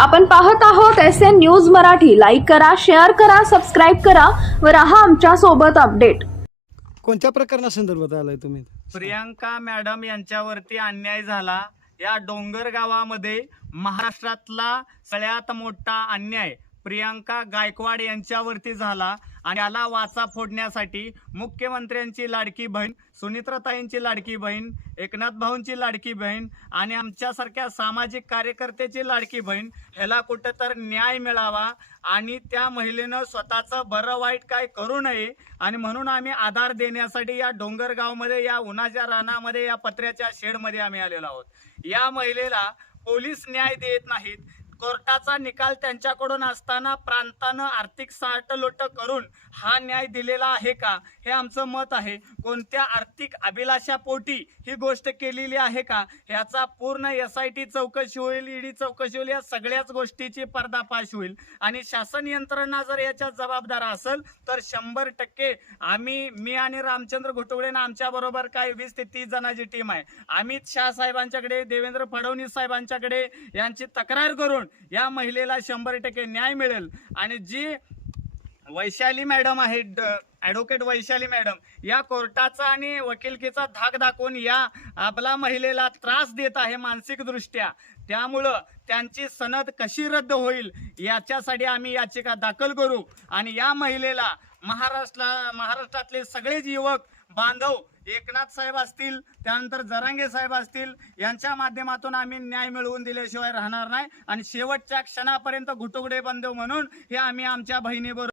आपण पाहत आहोत SN न्यूज मराठी. लाईक करा, शेअर करा, सबस्क्राईब करा व रहा आमच्या सोबत अपडेट. कोणत्या प्रकरणासंदर्भात आलाय तुम्ही? प्रियांका मॅडम यांच्यावरती अन्याय झाला. या डोंगर गावामध्ये महाराष्ट्रातला सगळ्यात मोठा अन्याय प्रियांका गायकवाड यांच्यावरती झाला आणि याला वाचा फोडण्यासाठी मुख्यमंत्र्यांची लाडकी बहीण, सुनित्राताईंची लाडकी बहीण, एकनाथ भाऊंची लाडकी बहीण आणि आमच्यासारख्या सामाजिक कार्यकर्त्याची लाडकी बहीण ह्याला कुठं तर न्याय मिळावा आणि त्या महिलेनं स्वतःचं बरं वाईट काय करू नये आणि म्हणून आम्ही आधार देण्यासाठी या डोंगरगावमध्ये, या उन्हाच्या रानामध्ये, या पत्र्याच्या शेडमध्ये आम्ही आलेलो आहोत. या महिलेला पोलीस न्याय देत नाहीत. कोर्टाचा निकाल त्यांच्याकडून असताना प्रांतानं आर्थिक साठलोट करून हा न्याय दिलेला आहे का, हे आमचं मत आहे. कोणत्या आर्थिक अभिलाषापोटी ही गोष्ट केलेली आहे का, ह्याचा पूर्ण SIT चौकशी होईल, ED चौकशी होईल, या सगळ्याच गोष्टीची पर्दाफाश होईल आणि शासन यंत्रणा जर याच्या जबाबदार असेल तर 100% मी आणि रामचंद्र घोटुगळे आमच्या बरोबर काय 20 ते 30 जणांची टीम आहे. अमित शाह साहेबांच्याकडे, देवेंद्र फडणवीस साहेबांच्याकडे यांची तक्रार करून या महिलेला 100% न्याय मिळेल. आणि जी वैशाली मॅडम आहे, ॲडव्होकेट वैशाली मॅडम, या कोर्टाचा आणि वकिलकीचा धाक दाखवून या आपला महिलेला त्रास देत आहे मानसिक दृष्ट्या. त्यामुळं त्यांची सनद कशी रद्द होईल याच्यासाठी आम्ही याचिका दाखल करू आणि या महिलेला महाराष्ट्रातले सगळेच युवक बांधव, एकनाथ साहेब असतील, त्यानंतर जरांगे साहेब असतील, यांच्या माध्यमातून आम्ही न्याय मिळवून दिल्याशिवाय राहणार नाही आणि शेवटच्या क्षणापर्यंत घोटुगडे बांधव म्हणून हे आम्ही आमच्या बहिणीबरोबर